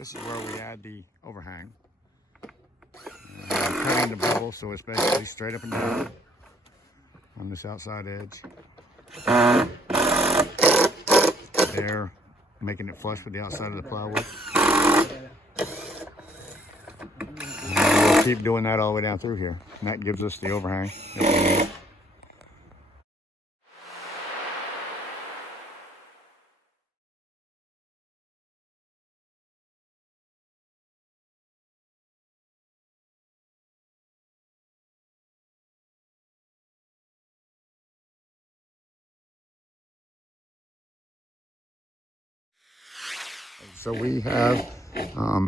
This is where we add the overhang. Cutting the bevel so it's basically straight up and down on this outside edge. There, making it flush with the outside of the plywood. And we'll keep doing that all the way down through here. And that gives us the overhang that we need. So we have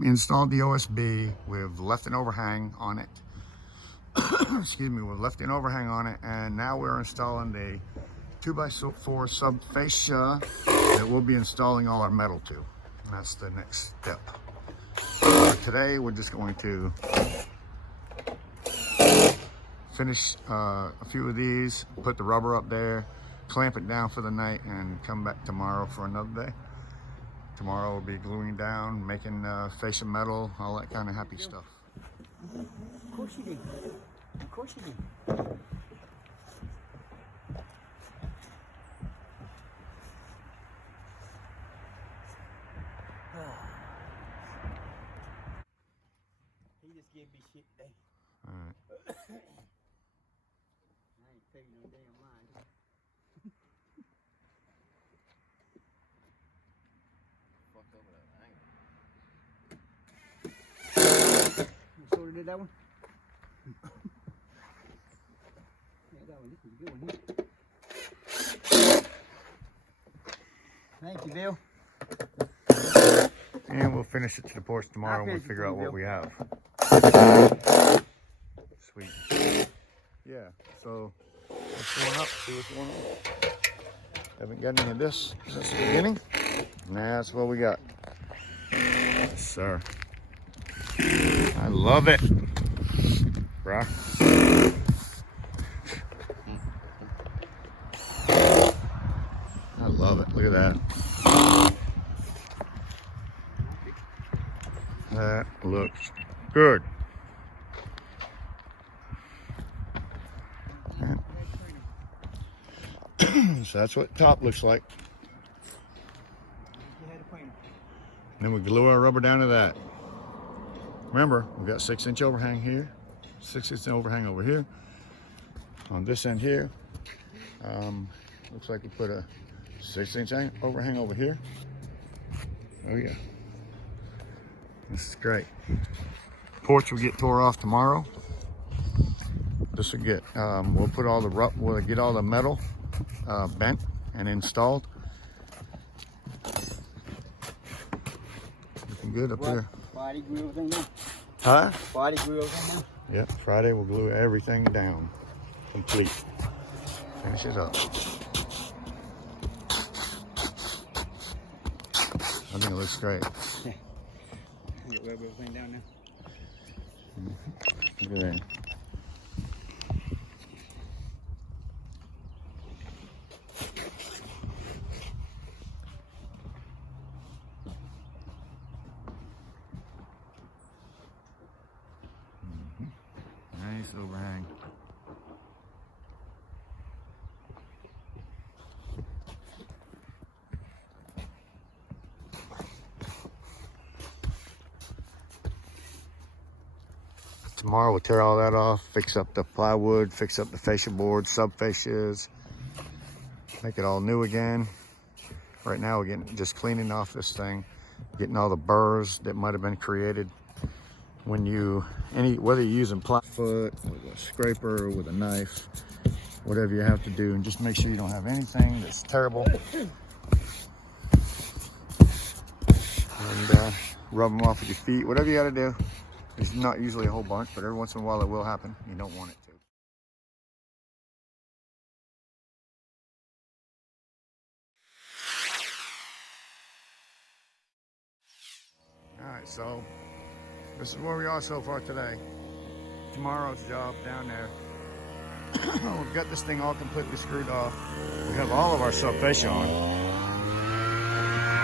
installed the OSB. We've left an overhang on it. Excuse me, we've left an overhang on it, and now we're installing the 2x4 sub fascia that we'll be installing all our metal to. And that's the next step. Today we're just going to finish a few of these, put the rubber up there, clamp it down for the night, and come back tomorrow for another day. Tomorrow we'll be gluing down, making fascia metal, all that kind of happy stuff. Of course you do. Of course you do. He just gave me shit today. All right. I ain't paying no damn mind. You sort of did that one? Yeah, that one. This is a good one. Thank you, Bill. And we'll finish it to the porch tomorrow and we'll figure out what we have. Sweet. Yeah, so let's go up, see what's going on. Haven't got any of this since the beginning. Nah, that's what we got. Yes, sir. I love it. Bruh. I love it. Look at that. That looks good. So that's what top looks like. Then we glue our rubber down to that. Remember, we've got 6-inch overhang here, 6-inch overhang over here. On this end here, looks like we put a 6-inch overhang over here. Oh yeah, this is great. Porch will get tore off tomorrow. This will get, we'll put all the we'll get all the metal bent and installed. Looking good up here. Friday glue everything down. Huh? Friday glue everything down. Yep, Friday we'll glue everything down. Complete. Finish it up. I think it looks great. Yeah. Get rub everything down now. Look at that. Nice overhang. Tomorrow we'll tear all that off, fix up the plywood, fix up the fascia boards, sub fascias, make it all new again. Right now we're just cleaning off this thing, getting all the burrs that might have been created when whether you're using foot with a scraper, with a knife, whatever you have to do, and just make sure you don't have anything that's terrible. And rub them off with your feet, whatever you got to do. It's not usually a whole bunch, but every once in a while it will happen. You don't want it to. All right, so this is where we are so far today. Tomorrow's job down there. We've got this thing all completely screwed off. We have all of our sub fascia on.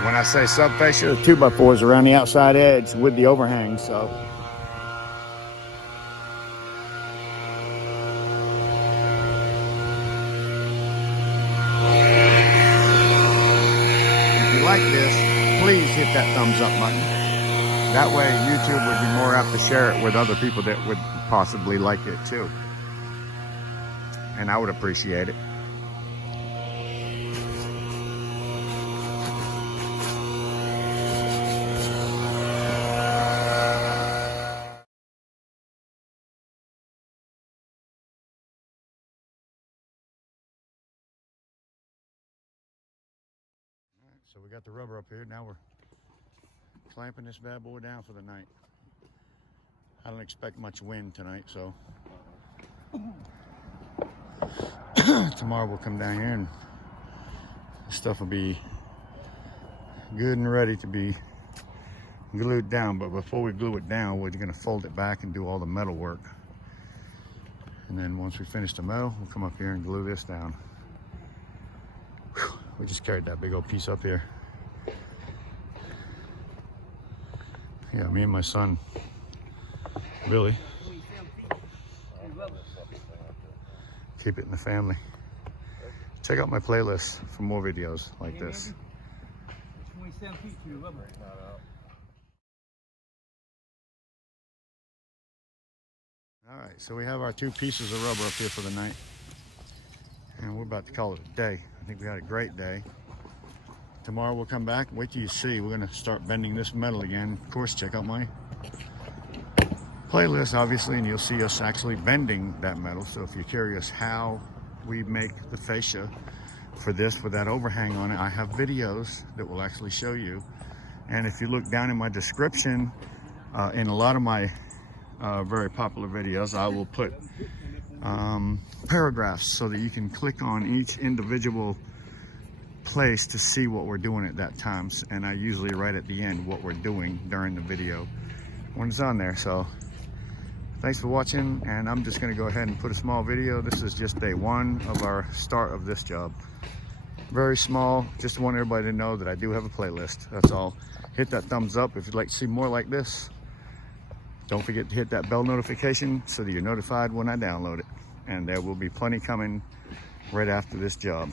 When I say sub fascia, the 2x4 is around the outside edge with the overhang, so. If you like this, please hit that thumbs up button. That way YouTube would be more apt to share it with other people that would possibly like it too. And I would appreciate it. So we got the rubber up here. Now we're clamping this bad boy down for the night. I don't expect much wind tonight, so tomorrow we'll come down here and the stuff will be good and ready to be glued down. But before we glue it down, we're going to fold it back and do all the metal work. And then once we finish the metal, we'll come up here and glue this down. Whew, we just carried that big old piece up here. Yeah, me and my son, Billy. Keep it in the family. Check out my playlist for more videos like this. 27 feet to your rubber. All right, so we have our 2 pieces of rubber up here for the night. And we're about to call it a day. I think we had a great day. Tomorrow we'll come back. Wait till you see. We're gonna start bending this metal again. Of course, check out my playlist, obviously, and you'll see us actually bending that metal. So if you're curious how we make the fascia for this with that overhang on it, I have videos that will actually show you. And if you look down in my description, in a lot of my very popular videos, I will put paragraphs so that you can click on each individual place to see what we're doing at that time. And I usually write at the end what we're doing during the video when it's on there. So thanks for watching, and I'm just going to go ahead and put a small video. This is just day 1 of our start of this job. Very small. Just want everybody to know that I do have a playlist. That's all. Hit that thumbs up if you'd like to see more like this. Don't forget to hit that bell notification so that you're notified when I download it. And there will be plenty coming right after this job.